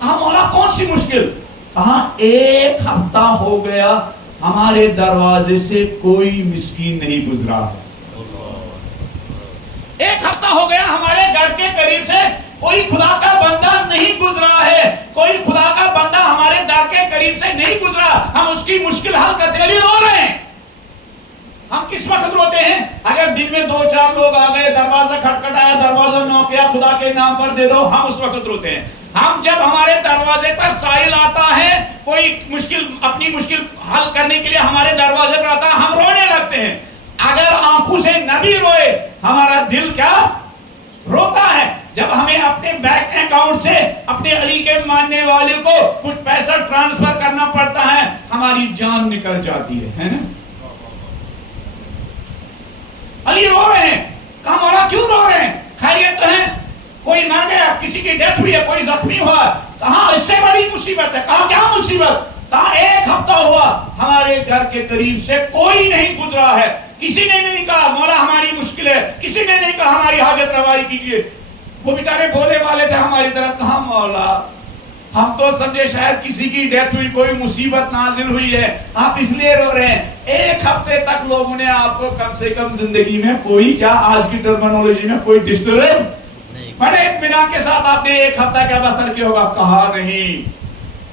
کہا مولا کون سی مشکل؟ کہا 1 ہفتہ ہو گیا ہمارے دروازے سے کوئی مسکین نہیں گزرا ہے. ایک ہفتہ ہو گیا ہمارے گھر کے قریب سے کوئی خدا کا بندہ نہیں گزرا ہے, کوئی خدا کا بندہ ہمارے در کے قریب سے نہیں گزرا. ہم اس کی مشکل حل کرنے کے لیے رو رہے ہیں. ہم کس وقت روتے ہیں؟ اگر دن میں 2-4 لوگ آ گئے, دروازہ کھٹکھٹایا, دروازہ نوک کیا, خدا کے نام پر دے دو, ہم اس وقت روتے ہیں. ہم جب ہمارے دروازے پر سائل آتا ہے, کوئی مشکل اپنی مشکل حل کرنے کے لیے ہمارے دروازے پر آتا ہے, ہم رونے لگتے ہیں. اگر آنکھوں سے نہ بھی روئے, ہمارا دل کیا روتا ہے. جب ہمیں اپنے بینک اکاؤنٹ سے اپنے علی کے ماننے والے کو کچھ پیسہ ٹرانسفر کرنا پڑتا ہے, ہماری جان نکل جاتی ہے نا. علی رو رہے ہیں, کہا مولا کیوں رو رہے ہیں؟ خیریت تو ہے؟ کوئی مر گیا, کسی کی ڈیتھ ہوئی ہے, کوئی زخمی ہوا. کہاں اس سے بڑی مصیبت ہے. کہا کیا مصیبت؟ کہا 1 ہفتہ ہوا ہمارے گھر کے قریب سے کوئی نہیں گزرا ہے. کسی نے نہیں کہا مولا ہماری مشکل ہے, کسی نے نہیں کہا ہماری حاجت روائی کیجیے. وہ بیچارے بولے والے تھے ہماری طرف, کہا مولا ہم تو سمجھے شاید کسی کی ڈیتھ ہوئی, کوئی مصیبت نازل ہوئی ہے, آپ اس لیے رو رہے ہیں. 1 ہفتے تک لوگوں نے آپ کو کم سے کم زندگی میں کوئی, کیا آج کی ٹرمینالوجی میں, کوئی ڈسٹرب, بڑے اطمینان کے ساتھ آپ نے 1 ہفتہ کیا بسر کیا ہوگا. کہا نہیں,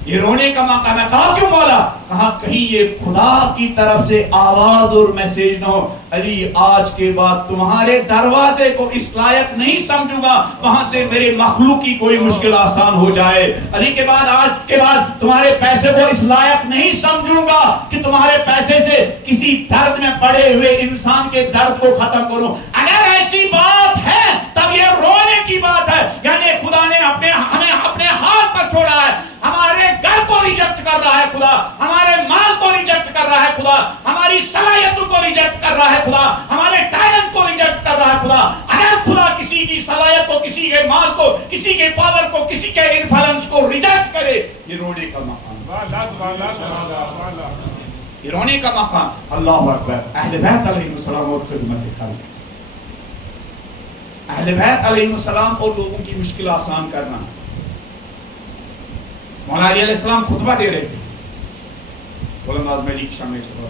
یہ رونے کا موقع ہے. کہا کیوں مولا؟ کہا کہیں یہ خدا کی طرف سے آواز اور میسیج نہ ہو, علی آج کے بعد تمہارے دروازے کو اس لائق نہیں سمجھوں گا وہاں سے میرے مخلوق کی کوئی مشکل آسان ہو جائے. علی کے بعد آج کے بعد تمہارے پیسے کو اس لائق نہیں سمجھوں گا کہ تمہارے پیسے سے کسی درد میں پڑے ہوئے انسان کے درد کو ختم کروں. اگر ایسی بات ہے تب یہ رونے کی بات ہے. یعنی خدا نے ہمیں اپنے ہاتھ پر چھوڑا ہے, ہمارے گھر کو ریجیکٹ کر رہا ہے خدا, ہمارے مال کو ریجیکٹ کر رہا ہے خدا, ہماری صلاحیتوں کو ریجیکٹ کر رہا ہے خدا, ہمارے ٹیلنٹ کو ریجیکٹ کر رہا ہے خدا. اگر خدا کسی کی صلاحیت کو, کسی کے مال کو, کسی کے پاور کو, کسی کے انفلوئنس کو ریجیکٹ کرے, یہ رونے کا مقام, یہ رونے کا مقام. اللہ اکبر. اہل بیت علیہ السلام اور خدمت خلق, اہل بیت علیہ السلام اور لوگوں کی مشکل آسان کرنا. مولا علی علیہ السلام خطبہ دے رہے تھے, بلند آواز میں علی کی شان میں ایک سبب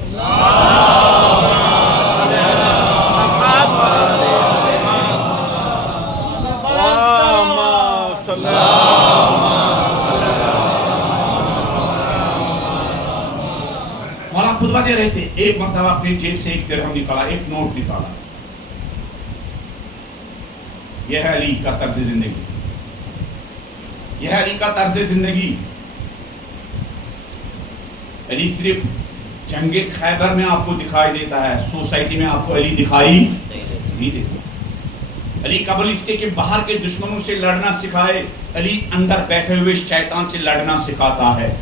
مولا خطبہ دے رہے تھے. ایک مرتبہ اپنی جیب سے 1 درہم نکالا, ایک نوٹ نکالا. یہ ہے علی کا طرز زندگی, یہ ہے علی کا طرز زندگی. علی صرف جنگ خیبر میں آپ کو دکھائی دیتا ہے, سوسائٹی میں آپ کو علی دکھائی نہیں دیتا. علی قبل اس کے کہ باہر کے دشمنوں سے لڑنا سکھائے, علی اندر بیٹھے ہوئے شیطان سے لڑنا سکھاتا ہے.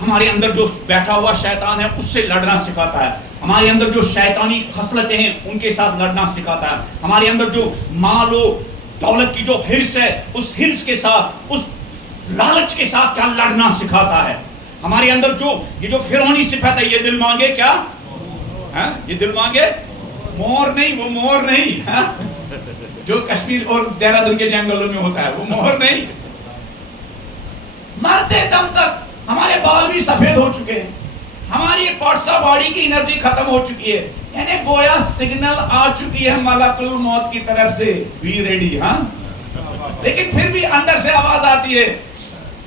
ہمارے اندر جو بیٹھا ہوا شیطان ہے اس سے لڑنا سکھاتا ہے. ہمارے اندر جو شیطانی خصلتیں ہیں ان کے ساتھ لڑنا سکھاتا ہے. ہمارے اندر جو مال و دولت کی جو حرص ہے اس حرص کے ساتھ, اس لالچ کے ساتھ کیا لڑنا سکھاتا ہے. ہمارے اندر جو یہ جو فرعونی صفت ہے, یہ دل مانگے کیا, یہ دل مانگے مور نہیں, وہ مور نہیں جو کشمیر اور دہرادون کے جنگلوں میں ہوتا ہے, وہ مور نہیں. مرتے دم تک ہمارے بال بھی سفید ہو چکے ہیں, ہماری پارٹسا باڈی کی انرجی ختم ہو چکی ہے, یعنی گویا سگنل آ چکی ہے ملک الموت کی طرف سے, بی ریڈی. ہاں, لیکن پھر بھی اندر سے آواز آتی ہے,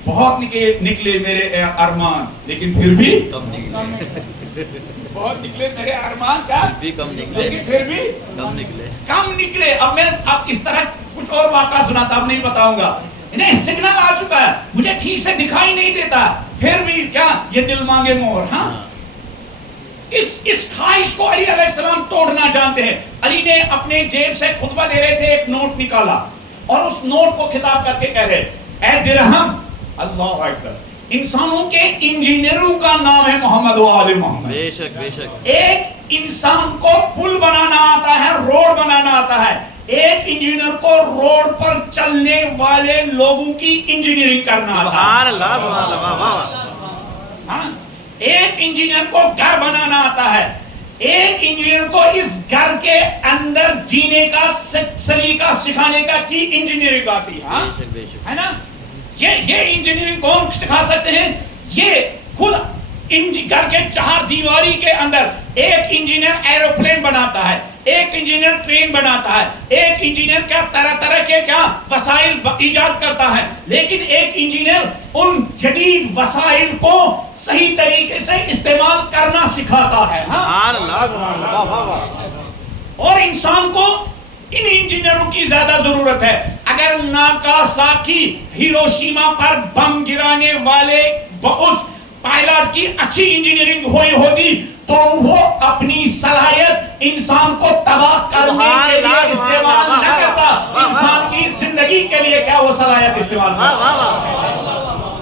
بہت نکلے میرے ارمان, لیکن پھر بھی بہت نکلے میرے ارمان, کا لیکن پھر بھی کم نکلے. اب اس طرح کچھ اور واقعہ سناتا, اب نہیں بتاؤں گا. انہیں سگنل آ چکا ہے, مجھے ٹھیک سے دکھائی نہیں دیتا, پھر بھی کیا یہ دل مانگے مور. ہاں, اس خواہش کو علی علیہ السلام توڑنا جانتے ہیں. علی نے اپنے جیب سے خطبہ دے رہے تھے, ایک نوٹ نکالا اور اس نوٹ کو خطاب کر کے کہہ رہے, اے درہم, اللہ اکبر, انسانوں کے انجینئروں کا نام ہے محمد و آل محمد. بے شک بے شک. ایک انسان کو پل بنانا آتا ہے, روڈ بنانا آتا ہے. ایک انجینئر کو روڈ پر چلنے والے لوگوں کی انجینئرنگ کرنا آتا ہے. سبحان اللہ, سبحان اللہ. ہاں, ایک انجینئر کو گھر بنانا آتا ہے. ایک انجینئر کو اس گھر کے اندر جینے کا سلیقہ سکھانے کا کی انجینئرنگ آتی ہے نا. یہ انجینئرنگ کون سکھا سکتے ہیں؟ یہ خود گھر کے چار دیواری کے اندر ایک انجینئر ایروپلین بناتا ہے، ایک انجینئر ٹرین بناتا ہے، ایک انجینئر کیا طرح طرح کے کیا وسائل ایجاد کرتا ہے، لیکن ایک انجینئر ان جدید وسائل کو صحیح طریقے سے استعمال کرنا سکھاتا ہے. سبحان اللہ سبحان اللہ واہ واہ. اور انسان کو ان انجینئروں کی زیادہ ضرورت ہے. اگر ناگاساکی ہیروشیما پر بم گرانے والے اس پائلٹ کی اچھی انجینئرنگ ہوئی ہوگی تو وہ اپنی صلاحیت انسان کو تباہ کرنے کے لیے استعمال نہ کرتا، انسان کی زندگی کے لیے کیا وہ صلاحیت استعمال کرتا.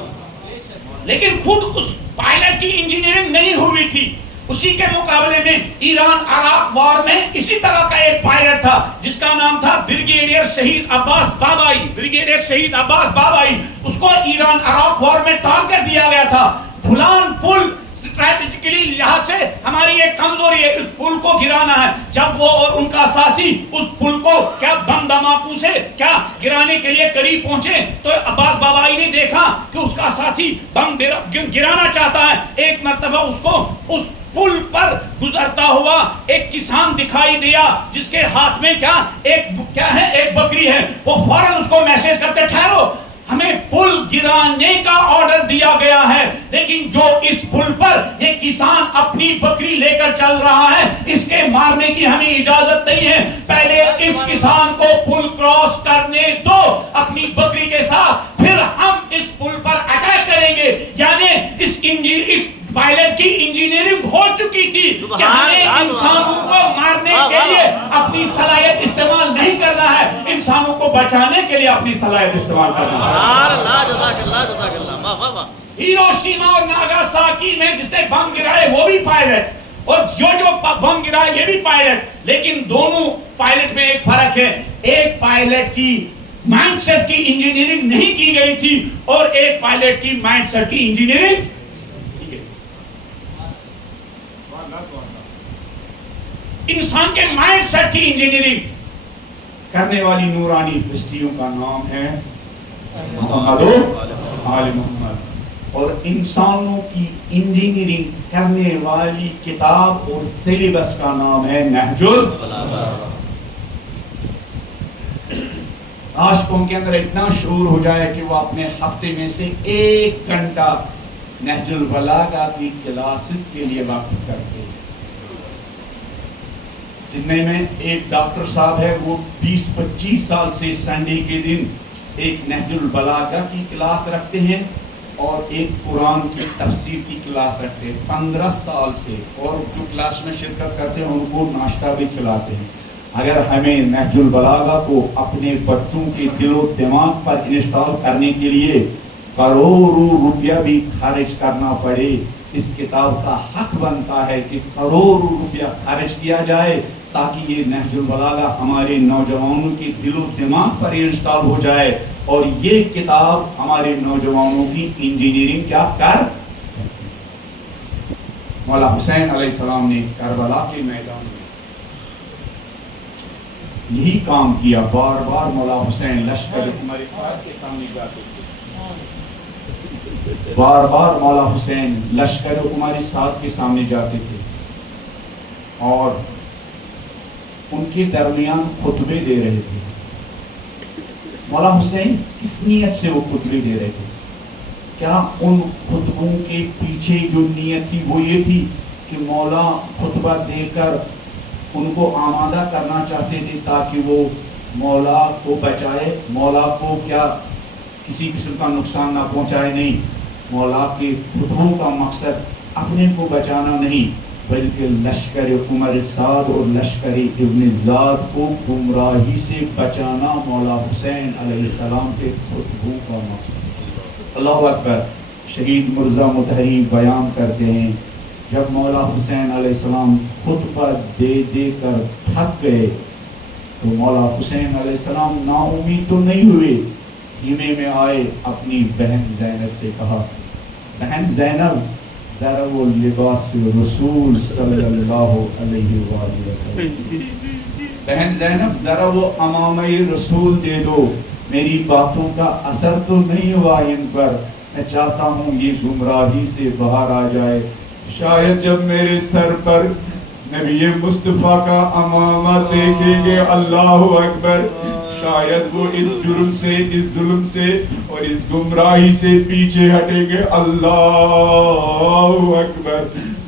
لیکن خود اس پائلٹ کی انجینئرنگ نہیں ہوئی تھی. اسی کے مقابلے میں ایران عراق وار میں اسی طرح کا ایک پائلٹ تھا جس کا نام تھا بریگیڈیئر شہید عباس بابائی. بریگیڈیئر شہید عباس بابائی، اس کو ایران عراق وار میں ٹارگٹ دیا گیا تھا. بھولان پل اسٹریٹجیکلی لحاظ سے ہماری ایک کمزوری ہے، اس پل کو گرانا ہے. جب وہ اور ان کا ساتھی اس پل کو کیا بم دھماکوں سے کیا گرانے کے لیے قریب پہنچے تو عباس بابائی نے دیکھا کہ اس کا ساتھی بم گرانا چاہتا ہے. ایک مرتبہ اس کو اس پل پر گزرتا ہوا ایک کسان دکھائی دیا جس کے ہاتھ میں ایک بکری ہے. وہ فوراً اس کو میسج کرتے ٹھہرو، ہمیں پل گرانے کا آرڈر دیا گیا ہے، لیکن جو اس پل پر یہ کسان اپنی بکری لے کر چل رہا ہے اس کے مارنے کی ہمیں اجازت نہیں ہے. پہلے اس کسان کو پل کراس کرنے دو اپنی بکری کے ساتھ، پھر ہم اس پل پر اٹیک کریں گے. یعنی اس پائلٹ کی انجینئرنگ ہو چکی تھی کہ ہمیں انسانوں کو مارنے کے لیے اپنی صلاحیت استعمال نہیں کرنا ہے، انسانوں کو بچانے کے لیے اپنی صلاحیت استعمال کرنا ہے. سبحان اللہ جزاک اللہ جزاک اللہ واہ واہ واہ. ہیروشیما اور ناگاساکی میں جس نے بم گرائے وہ بھی پائلٹ، اور جو بم گرائے یہ بھی پائلٹ. لیکن دونوں پائلٹ میں ایک فرق ہے، ایک پائلٹ کی مائنڈ سیٹ کی انجینئرنگ نہیں کی گئی تھی اور ایک پائلٹ کی مائنڈ سیٹ کی انجینئرنگ. انسان کے مائنڈ سیٹ کی انجینئرنگ کرنے والی نورانی ہستیوں کا نام ہے محمد آل محمد، اور انسانوں کی انجینئرنگ کرنے والی کتاب اور سلیبس کا نام ہے نہج البلاغہ. عاشقوں کے اندر اتنا شعور ہو جائے کہ وہ اپنے ہفتے میں سے 1 گھنٹہ نہج البلاغہ کی کلاسز کے لیے وقف کرتے ہیں. جن میں ایک ڈاکٹر صاحب ہے، وہ 20-25 سال سے سنڈے کے دن ایک نہج البلاغہ کی کلاس رکھتے ہیں اور ایک قرآن کی تفسیر کی کلاس رکھتے ہیں 15 سال سے، اور جو کلاس میں شرکت کرتے ہیں ان کو ناشتہ بھی کھلاتے ہیں. اگر ہمیں نہج البلاغہ کو اپنے بچوں کے دل و دماغ پر انسٹال کرنے کے لیے کروڑوں روپیہ بھی خرچ کرنا پڑے، اس کتاب کا حق بنتا ہے کہ کروڑوں روپیہ خرچ کیا جائے تاکہ یہ نہج البلاغہ ہمارے نوجوانوں کے دل و دماغ پر انسٹال ہو جائے اور یہ کتاب ہمارے نوجوانوں کی انجینئرنگ کیا کر. مولا حسین علیہ السلام نے کربلا کے میدان میں یہی کام کیا. بار بار مولا حسین لشکر ہمارے ساتھ کے سامنے جاتے تھے، بار بار مولا حسین لشکر ہمارے ساتھ کے سامنے جاتے تھے اور ان کے درمیان خطبے دے رہے تھے. مولا حسین کس نیت سے وہ خطبے دے رہے تھے؟ کیا ان خطبوں کے پیچھے جو نیت تھی وہ یہ تھی کہ مولا خطبہ دے کر ان کو آمادہ کرنا چاہتے تھے تاکہ وہ مولا کو بچائے، مولا کو کیا کسی قسم کا نقصان نہ پہنچائے؟ نہیں، مولا کے خطبوں کا مقصد اپنے کو بچانا نہیں بلکہ لشکر عمر سعد اور لشکر ابن زاد کو گمراہی سے بچانا مولا حسین علیہ السلام کے خطبوں کا مقصد. اللہ اکبر. شہید مرزا مطہری بیان کرتے ہیں جب مولا حسین علیہ السلام خطبہ دے دے کر تھک گئے تو مولا حسین علیہ السلام نا امید تو نہیں ہوئے، خیمے میں آئے، اپنی بہن زینب سے کہا بہن زینب ذرا وہ لباس رسول صلی اللہ علیہ وآلہ وسلم، بہن زینب ذرا وہ امامہ رسول دے دو، میری باتوں کا اثر تو نہیں ہوا ان پر، میں چاہتا ہوں یہ گمراہی سے باہر آ جائے. شاید جب میرے سر پر نبی مصطفیٰ کا امامہ دیکھیں گے اللہ اکبر، شاید وہ اس جرم سے، اس ظلم سے اور اس گمراہی سے پیچھے ہٹیں گے. اللہ اکبر.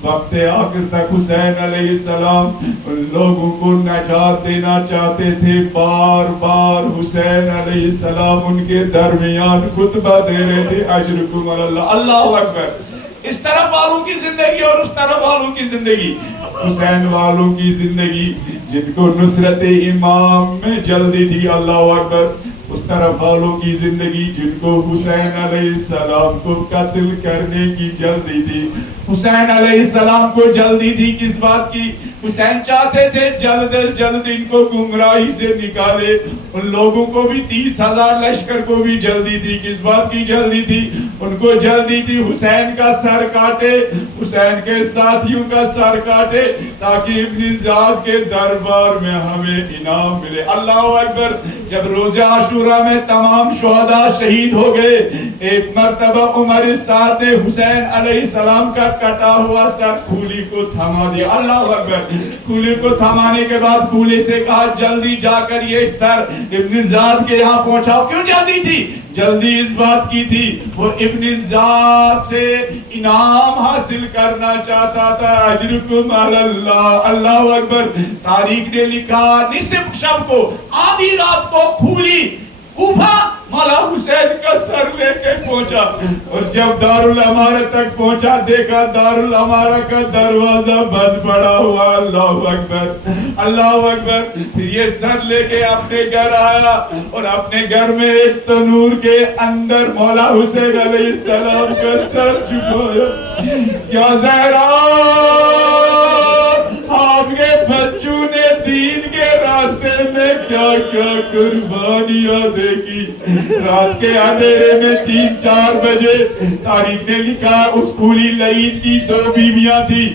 وقت آخر تک حسین علیہ السلام ان لوگوں کو نجات دینا چاہتے تھے. بار بار حسین علیہ السلام ان کے درمیان خطبہ دے رہے تھے. اجرکم اللہ. اللہ اکبر. اس طرف والوں کی زندگی اور اس طرف والوں کی زندگی. حسین والوں کی زندگی جن کو نصرت امام میں جلدی تھی. اللہ اکبر. اس طرف والوں کی زندگی جن کو حسین علیہ السلام کو قتل کرنے کی جلدی تھی. حسین علیہ السلام کو جلدی تھی کس بات کی؟ حسین چاہتے تھے جلد از جلد ان کو گمراہی سے نکالے. ان لوگوں کو بھی 30,000 لشکر کو بھی جلدی تھی. کس بات کی جلدی تھی؟ ان کو جلدی تھی حسین کا سر کاٹے، حسین کے ساتھیوں کا سر کاٹے، تاکہ ابن زیاد کے دربار میں ہمیں انعام ملے. اللہ اکبر. جب روز عاشورہ میں تمام شہداء شہید ہو گئے، ایک مرتبہ عمر سعد نے حسین علیہ السلام کا کٹا ہوا سر کھولی کو تھما دیا. اللہ اکبر. کھولی کو تھمانے کے بعد کھولی سے کہا جلدی جا کر یہ سر ابن زیاد کے یہاں پہنچاؤ. کیوں جلدی تھی؟ جلدی اس بات کی تھی وہ ابن زیاد سے انعام حاصل کرنا چاہتا تھا. اجرکم اللہ. اللہ اکبر. تاریخ نے لکھا نصف شب کو، آدھی رات کو کھولی کوفہ مولا حسین کا سر لے کے پہنچا، اور جب دارالامارہ تک پہنچا دیکھا دارالامارہ کا دروازہ بند پڑا ہوا. اللہ اکبر. اللہ اکبر. پھر یہ سر لے کے اپنے گھر آیا اور اپنے گھر میں ایک تنور کے اندر مولا حسین علیہ السلام کا سر چھپایا. یا زہرا، آپ کے بچوں نے دین کے راستے میں کیا کیا قربانیاں دیکھی. رات کے اندھیرے میں 3-4 بجے تاریخ نے لکھا اس کھولی لعین کی 2 بیویاں تھی.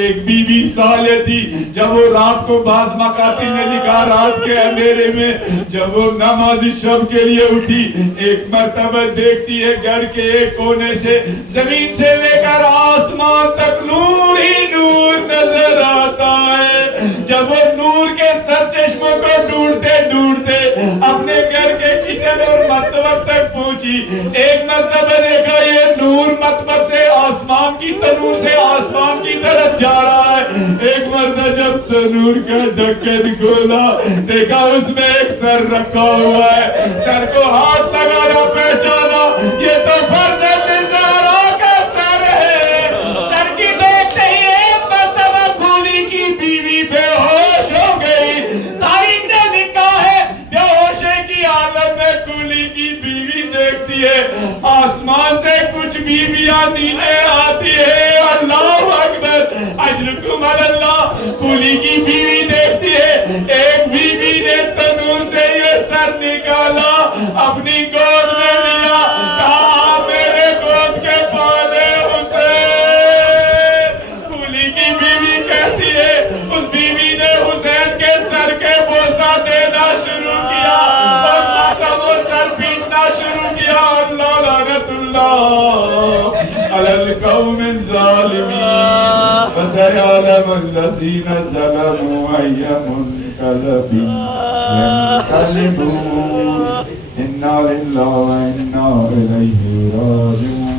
ایک بی بی صالح تھی. جب وہ رات کو بعض مقاتی نے لکھا رات کے اندھیرے میں جب وہ نماز شب کے لیے اٹھی، ایک مرتبہ دیکھتی ہے گھر کے ایک کونے سے زمین سے لے کر آسمان تک نور ہی نور نظر آتا ہے. جب وہ نور کے سر چشموں کو ڈھونڈتے ڈھونڈتے اپنے گھر کے کچن اور مطبخ تک پہنچی. ایک مرتبہ دیکھا یہ نور مطبخ سے آسمان کی تنور سے آسمان کی طرف جا رہا ہے. ایک مرتبہ جب تنور کا ڈھکن کھولا دیکھا اس میں ایک سر رکھا ہوا ہے. سر کو ہاتھ لگایا، پہچانا یہ تو فرزند زہرا کا سر ہے. سر کی دیکھتے ہی ایک مرتبہ کھولی کی بیوی بے ہوش ہو گئی. تاریخ نے لکھا ہے بے ہوشی کی حالت میں کھولی کی بیوی دیکھتی ہے آسمان سے کچھ بیویاں نیچے آتی ہے. اللہ اکبر. اجرکم اللہ. کھولی کی بیوی دیکھتی ہے ایک بیوی نے تنور سے یہ سر نکالا، اپنی گود میں لیا، کہا میرے گود کے پالے حسین. کھولی کی بیوی کہتی ہے اس بیوی نے حسین کے سر کے بوسہ دینا شروع کیا اور ماتم اور سر پیٹنا شروع کیا. اللہ لعنت اللہ علی القوم الظالمین وسيعلم الذين ظلموا أي منقلب ينقلبون. إنا لله وإنا إليه راجعون.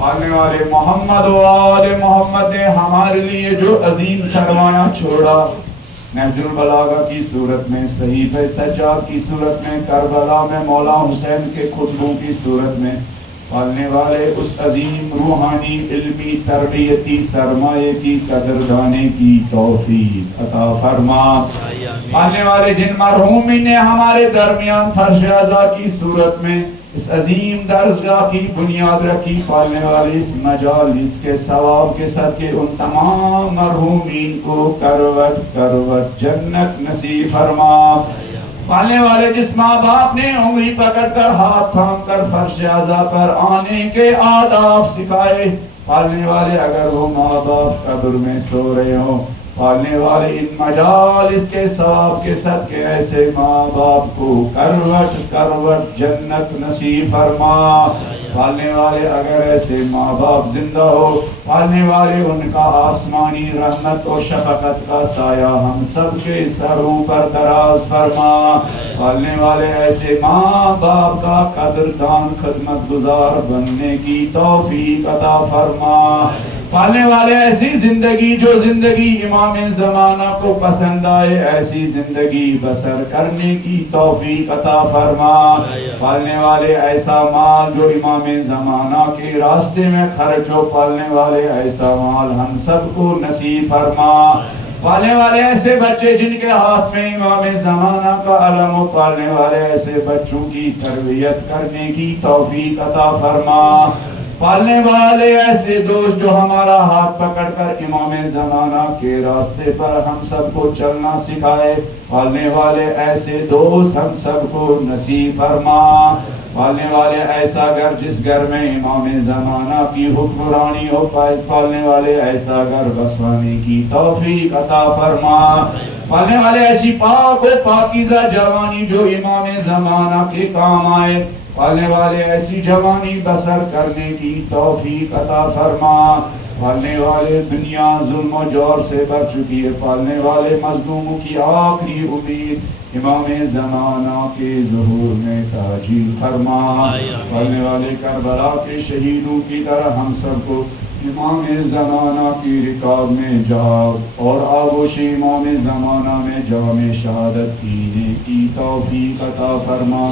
پالنے والے محمد و آل محمد نے ہمارے لیے جو عظیم سرمایہ چھوڑا، نہج البلاغہ کی صورت میں، صحیفہ سجاد کی صورت میں، کربلا میں مولا حسین کے خطبوں کی صورت میں، پالنے والے اس عظیم روحانی علمی تربیتی سرمایے کی قدردانی کی توفیق عطا فرما. پالنے والے جن مرحومین نے ہمارے درمیان فرش عزا کی صورت میں اس عظیم درسگاہ کی بنیاد رکھی، پالنے والے اس مجالس کے ثواب کے صدقے ان تمام مرحومین کو کروٹ کروٹ جنت نصیب فرما. پالنے والے جس ماں باپ نے انگلی پکڑ کر ہاتھ تھام کر فرش عزا پر آنے کے آداب سکھائے، پالنے والے اگر وہ ماں باپ قبر میں سو رہے ہوں، پالنے والے ان مجالس کے ثواب کے صدقے ایسے ماں باپ کو کروٹ کروٹ جنت نصیب فرما. پالنے والے اگر ایسے ماں باپ زندہ ہو، پالنے والے ان کا آسمانی رحمت و شفقت کا سایہ ہم سب کے سروں پر دراز فرما۔ پالنے والے ایسے ماں باپ کا قدردان خدمت گزار بننے کی توفیق عطا فرما۔ پالنے والے ایسی زندگی جو زندگی امام زمانہ کو پسند آئے، ایسی زندگی بسر کرنے کی توفیق عطا فرما۔ پالنے والے ایسا مال جو امام زمانہ کے راستے میں خرچ ہو، پالنے والے ایسا مال ہم سب کو نصیب فرما۔ پالنے والے ایسے بچے جن کے ہاتھ میں امام زمانہ کا علم ہو، پالنے والے ایسے بچوں کی تربیت کرنے کی توفیق عطا فرما۔ پالنے والے ایسے دوست جو ہمارا ہاتھ پکڑ کر امام زمانہ کے راستے پر ہم سب کو چلنا سکھائے، پالنے والے ایسے دوست ہم سب کو نصیب فرما۔ پالنے والے ایسا گھر جس گھر میں امام زمانہ کی حکمرانی ہو، پالنے والے ایسا گھر بسوانے کی توفیق عطا فرما۔ پالنے والے ایسی پاک و پاکیزہ جوانی جو امام زمانہ کے کام آئے، پالنے والے ایسی جوانی بسر کرنے کی توفیق عطا فرما۔ پالنے والے دنیا ظلم و جور سے بھر چکی ہے، پالنے والے مظلوموں کی آخری امید امام زمانہ کے ظہور میں تعجیل فرما۔ پالنے والے کربلا کے شہیدوں کی طرح ہم سب کو امام زمانہ کی رکاب میں جا اور آغوش امام زمانہ میں جام شہادت پینے کی توفیق عطا فرما۔